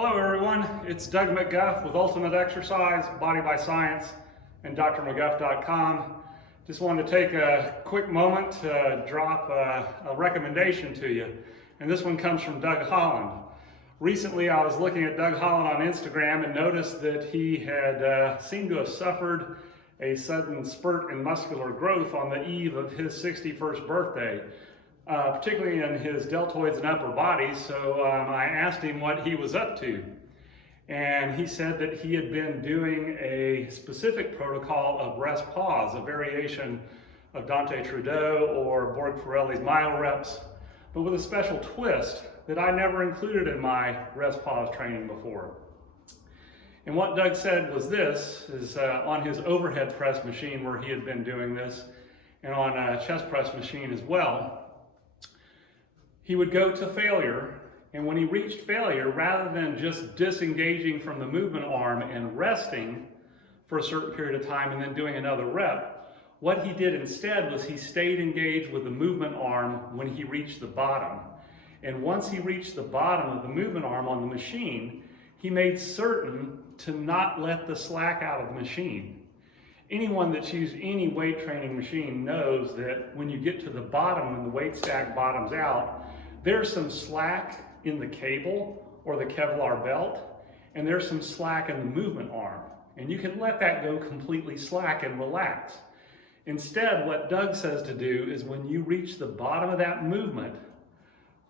Hello everyone, it's Doug McGuff with Ultimate Exercise, Body by Science, and drmcguff.com. Just wanted to take a quick moment to drop a recommendation to you. And this one comes from Doug Holland. Recently I was looking at Doug Holland on Instagram and noticed that he had seemed to have suffered a sudden spurt in muscular growth on the eve of his 61st birthday. Particularly in his deltoids and upper body, so I asked him what he was up to. And he said that he had been doing a specific protocol of rest pause, a variation of Dante Trudeau or Borg Forelli's myo reps, but with a special twist that I never included in my rest pause training before. And what Doug said was this, is on his overhead press machine where he had been doing this, and on a chest press machine as well, he would go to failure, and when he reached failure, rather than just disengaging from the movement arm and resting for a certain period of time and then doing another rep, what he did instead was he stayed engaged with the movement arm when he reached the bottom. And once he reached the bottom of the movement arm on the machine, he made certain to not let the slack out of the machine. Anyone that's used any weight training machine knows that when you get to the bottom, when the weight stack bottoms out, there's some slack in the cable or the Kevlar belt, and there's some slack in the movement arm. And you can let that go completely slack and relax. Instead, what Doug says to do is when you reach the bottom of that movement,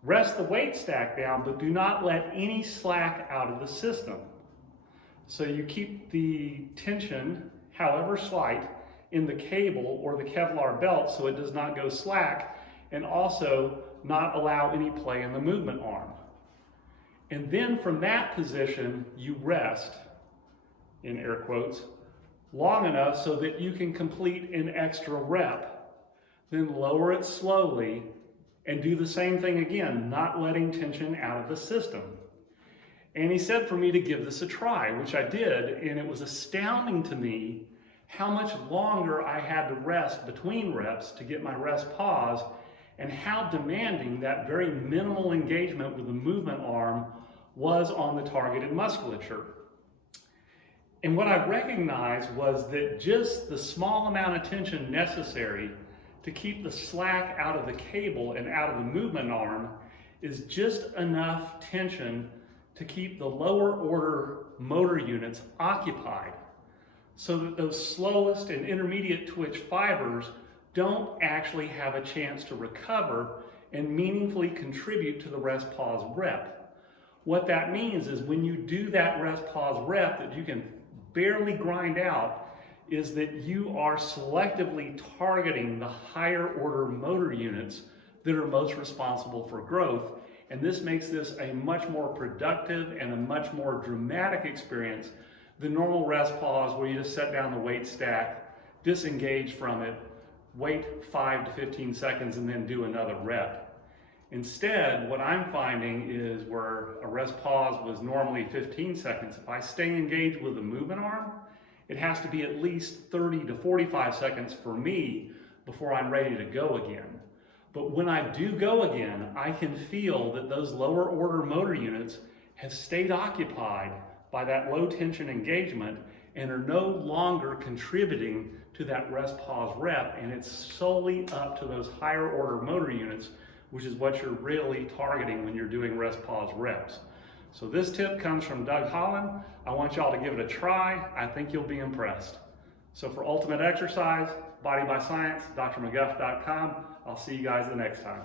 rest the weight stack down, but do not let any slack out of the system. So you keep the tension, however slight, in the cable or the Kevlar belt so it does not go slack, and also not allow any play in the movement arm. And then from that position, you rest, in air quotes, long enough so that you can complete an extra rep. Then lower it slowly and do the same thing again, not letting tension out of the system. And he said for me to give this a try, which I did, and it was astounding to me how much longer I had to rest between reps to get my rest pause, and how demanding that very minimal engagement with the movement arm was on the targeted musculature. And what I recognized was that just the small amount of tension necessary to keep the slack out of the cable and out of the movement arm is just enough tension to keep the lower order motor units occupied, so that those slowest and intermediate twitch fibers don't actually have a chance to recover and meaningfully contribute to the rest pause rep. What that means is when you do that rest pause rep that you can barely grind out, is that you are selectively targeting the higher order motor units that are most responsible for growth. And this makes this a much more productive and a much more dramatic experience than normal rest pause where you just set down the weight stack, disengage from it, wait 5 to 15 seconds and then do another rep. Instead, what I'm finding is where a rest pause was normally 15 seconds, if I stay engaged with the movement arm, it has to be at least 30 to 45 seconds for me before I'm ready to go again. But when I do go again, I can feel that those lower order motor units have stayed occupied by that low tension engagement and are no longer contributing to that rest pause rep, and it's solely up to those higher order motor units, which is what you're really targeting when you're doing rest pause reps. So this tip comes from Doug Holland. I want y'all to give it a try. I think you'll be impressed. So for Ultimate Exercise, Body by Science, drmcguff.com. I'll see you guys the next time.